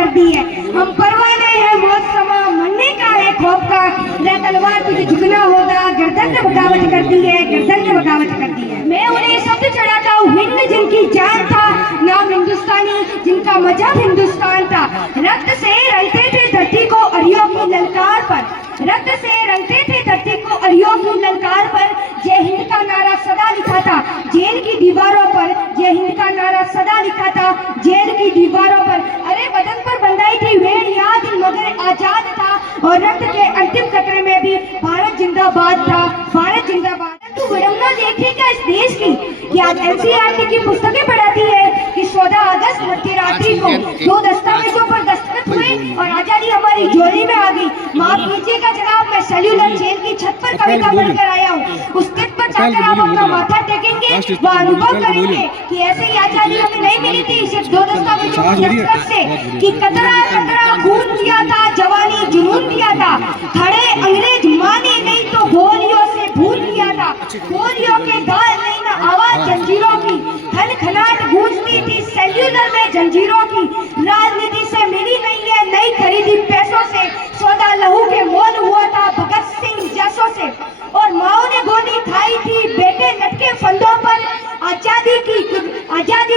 कर दी है। हम परवाने हैं मौत समा, मरने का है खौफ का, ले तलवार तुझे झुकना होगा, गर्दन ने बगावत कर दी है, गर्दन ने बगावत कर दी है। मैं उन्हें शब्द चढ़ाता हूँ हिंद जिनकी जान था, नाम हिंदुस्तानी जिनका मजहब हिंदुस्तान था। रक्त से रंगते थे धरती को अरियों की ललकार पर, रक्त से रंगते थे धरती को अरियों की ललकार पर। जय हिंद का नारा सदा लिखा था जेल की दीवारों पर, जय हिंद का नारा सदा लिखा था जेल की दीवारों पर। अरे बदन पर बंधाई थी वेड़ याद मगर आजाद था, और रक्त के अंतिम कतरे में भी भारत जिंदाबाद था, भारत जिंदाबाद। तू विडंबना देखेगा इस देश की, क्या एनसीईआरटी की पुस्तकें पढ़ाती है कि 14 अगस्त मध्यरात्रि को 2 दस्तावेजों पर दस्तखत हुए और आजादी हमारी झोली में आ गई। माफ कीजिएगा जनाब, मैं सेल्यूलर जेल की छत पर कविता पढ़कर आया हूँ। उस छत पर जाकर आप अपना माथा टेकेंगे, वह अनुभव करेंगे कि ऐसे ही आजादी हमें नहीं मिली थी सिर्फ 2 दस्तावेजों की दस्तखत से, कि कतरा कतरा खून दिया था, जवानी जुनून दिया था, खड़े अंग्रेज माने नहीं तो गोलियों से भूल दिया था। गोलियों के गाल नहीं ना आवाज जंजीरों की, खनखनाट गूंजती थी सेल्यूलर में जंजीरों की। राजनीति से मिली नहीं है, नहीं खरीदी पैसों से, सौदा लहू के मोल हुआ था भगत सिंह जैसों से। और माओ ने गोली खाई थी बेटे लटके फंदों पर, आजादी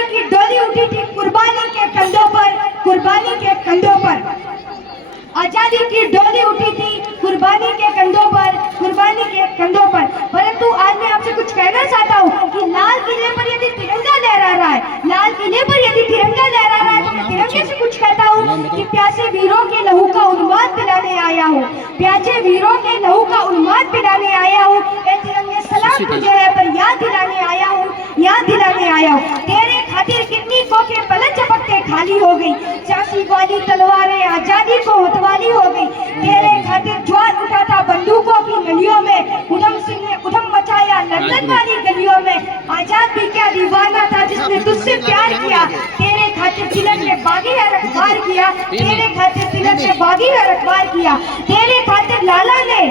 की डोली उठी थी कुर्बानी के कंधों पर, कुर्बानी के कंधों पर। आजादी की डोली उठी थी कुर्बानी के कंधों पर, कुर्बानी के कंधों पर। परंतु आज मैं आपसे कुछ कहना चाहता हूँ कि लाल किले पर यदि तिरंगा लहरा रहा है, लाल किले पर यदि तिरंगा लहरा रहा है, तो मैं तिरंगे से कुछ कहता हूँ कि प्यासे वीरों के लहू का उन्माद पिलाने आया हूँ, प्यासे वीरों के लहू का उन्माद पिलाने आया हूँ। ए तिरंगे सलाम तुझे है पर याद दिलाने आया हूँ, याद दिलाने आया हूँ। तेरे खातिर कितनी कोके पलक झपकते खाली हो गई, चासी वाली तलवारें आजादी को मतवाली हो गई। तेरे खातिर ज्वार उठा था बंदूकों की नलियों में, उधम सिंह ने उधम मचाया लंदन वाली गलियों में। आजाद भी क्या दीवाना था जिसने तुझसे प्यार किया, तेरे खातिर तिलक ने बागी रखवार किया, तेरे खातिर तिलक ने बागी रखवार किया। तेरे खातिर लाला ने